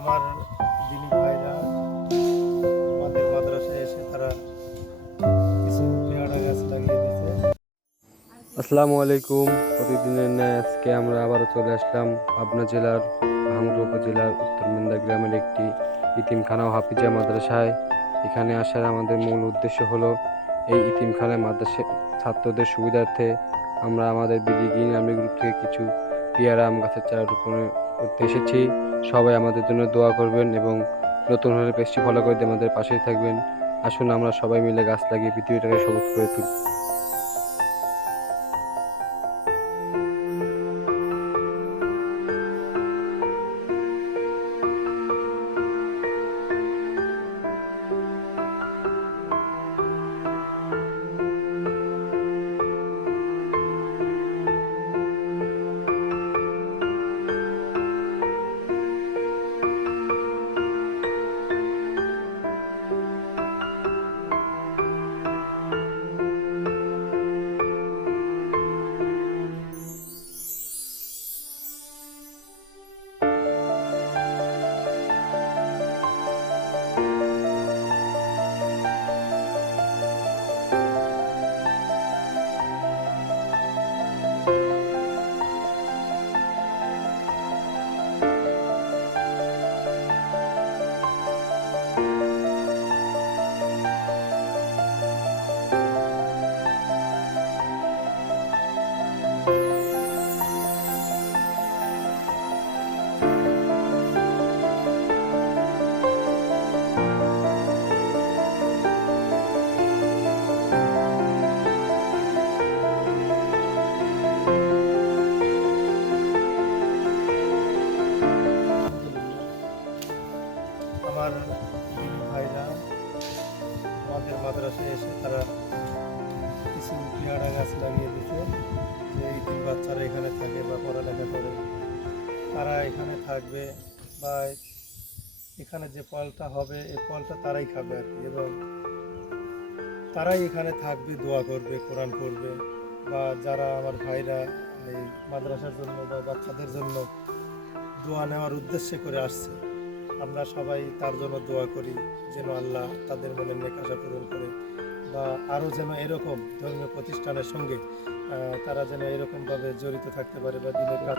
আমার দিনী ভাইরা আমাদের মাদ্রাসায় এসে তারা কিছু পেয়ারা গাছ লাগিয়ে দিয়েছে। আসসালামু আলাইকুম। প্রতিদিনের ন্যায় আজকে আমরা আবারও চলে আসলাম পাবনা জেলার ভাঙ্গুড়া উপজেলার উত্তর মেন্দা গ্রামের একটি ইতিমখানা ও হাফিজিয়া মাদ্রাসায়। এখানে আসার আমাদের মূল উদ্দেশ্য হলো এই ইতিমখানায় মাদ্রাসা ছাত্রদের সুবিধার্থে আমরা আমাদের বিডি গ্রিন আর্মি গ্রুপ থেকে কিছু পেয়ারা আম গাছের চারা রোপণ করতে এসেছি। সবাই আমাদের জন্য দোয়া করবেন এবং নতুন হলে পেজটি ফলো করে দিয়ে আমাদের পাশেই থাকবেন। আসুন আমরা সবাই মিলে গাছ লাগিয়ে পৃথিবীটাকে সবুজ করে তুলি। আমার দিনী ভাইরা আমাদের মাদ্রাসায় এসে তারা কিছু পেয়ারা গাছ লাগিয়ে দিয়েছে। যে ইতিম বাচ্চারা এখানে থাকে বা পড়ালেখা করে তারা এখানে থাকবে, বা এখানে যে ফলটা হবে এই ফলটা তারাই খাবে আর কি, এবং তারাই এখানে থাকবে, দোয়া করবে, কোরআন পড়বে। বা যারা আমার ভাইরা এই মাদ্রাসার জন্য বা বাচ্চাদের জন্য দোয়া নেওয়ার উদ্দেশ্যে করে আসছে, আমরা সবাই তার জন্য দোয়া করি যেন আল্লাহ তাদের মনের নেক আশা পূরণ করে, বা আরও যেন এরকম ধর্মীয় প্রতিষ্ঠানের সঙ্গে তারা যেন এরকমভাবে জড়িত থাকতে পারে বা দিনের কাজ